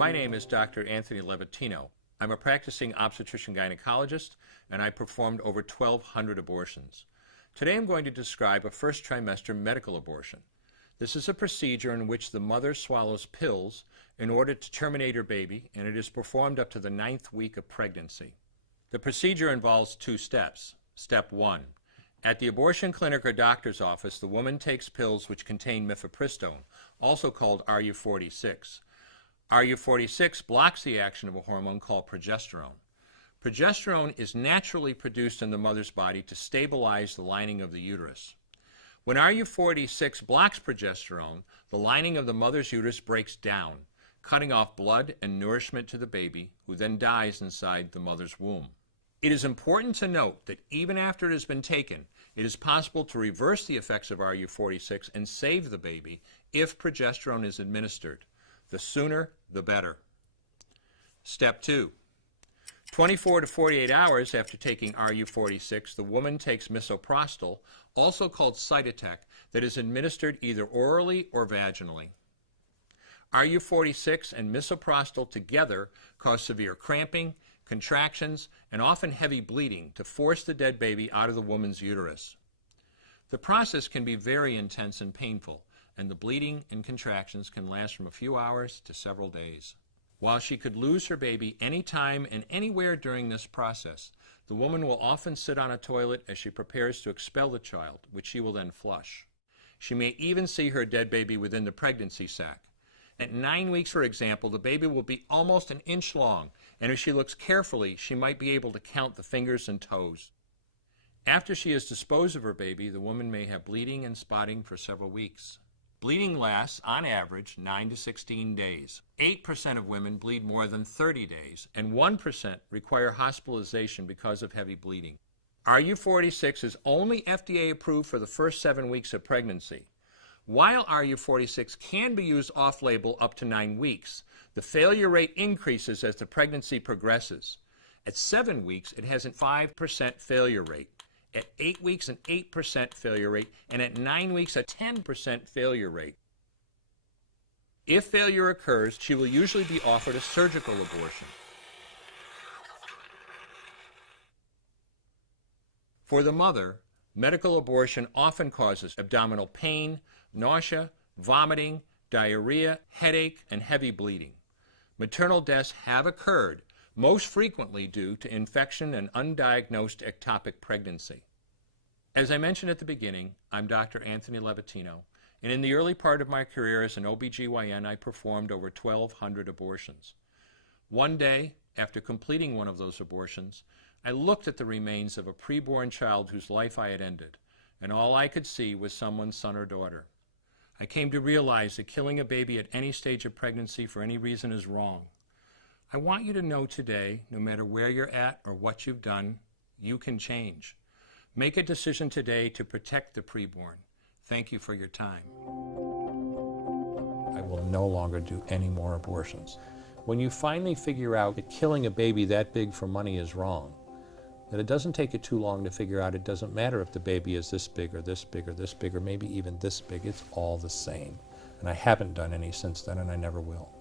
My name is Dr. Anthony Levatino. I'm a practicing obstetrician-gynecologist, and I performed over 1,200 abortions. Today I'm going to describe a first trimester medical abortion. This is a procedure in which the mother swallows pills in order to terminate her baby, and it is performed up to the 9th week of pregnancy. The procedure involves 2 steps. Step 1. At the abortion clinic or doctor's office, the woman takes pills which contain mifepristone, also called RU46. RU46 blocks the action of a hormone called progesterone. Progesterone is naturally produced in the mother's body to stabilize the lining of the uterus. When RU46 blocks progesterone, the lining of the mother's uterus breaks down, cutting off blood and nourishment to the baby, who then dies inside the mother's womb. It is important to note that even after it has been taken, it is possible to reverse the effects of RU46 and save the baby if progesterone is administered. The sooner, the better. Step 2. 24 to 48 hours after taking RU46, the woman takes misoprostol, also called Cytotec, that is administered either orally or vaginally. RU46 and misoprostol together cause severe cramping, contractions, and often heavy bleeding to force the dead baby out of the woman's uterus. The process can be very intense and painful, and the bleeding and contractions can last from a few hours to several days. While she could lose her baby anytime and anywhere during this process, the woman will often sit on a toilet as she prepares to expel the child, which she will then flush. She may even see her dead baby within the pregnancy sac. At 9 weeks, for example, the baby will be almost an inch long, and if she looks carefully, she might be able to count the fingers and toes. After she has disposed of her baby, the woman may have bleeding and spotting for several weeks. Bleeding lasts, on average, 9 to 16 days. 8% of women bleed more than 30 days, and 1% require hospitalization because of heavy bleeding. RU46 is only FDA approved for the first 7 weeks of pregnancy. While RU46 can be used off-label up to 9 weeks, the failure rate increases as the pregnancy progresses. At 7 weeks, it has a 5% failure rate. At 8 weeks, an 8% failure rate, and at 9 weeks, a 10% failure rate. If failure occurs, she will usually be offered a surgical abortion. For the mother, medical abortion often causes abdominal pain, nausea, vomiting, diarrhea, headache, and heavy bleeding. Maternal deaths have occurred, most frequently due to infection and undiagnosed ectopic pregnancy. As I mentioned at the beginning, I'm Dr. Anthony Levatino, and in the early part of my career as an OBGYN, I performed over 1,200 abortions. One day, after completing one of those abortions, I looked at the remains of a preborn child whose life I had ended, and all I could see was someone's son or daughter. I came to realize that killing a baby at any stage of pregnancy for any reason is wrong. I want you to know today, no matter where you're at or what you've done, you can change. Make a decision today to protect the preborn. Thank you for your time. I will no longer do any more abortions. When you finally figure out that killing a baby that big for money is wrong, that it doesn't take you too long to figure out it doesn't matter if the baby is this big or this big or this big or maybe even this big, it's all the same. And I haven't done any since then, and I never will.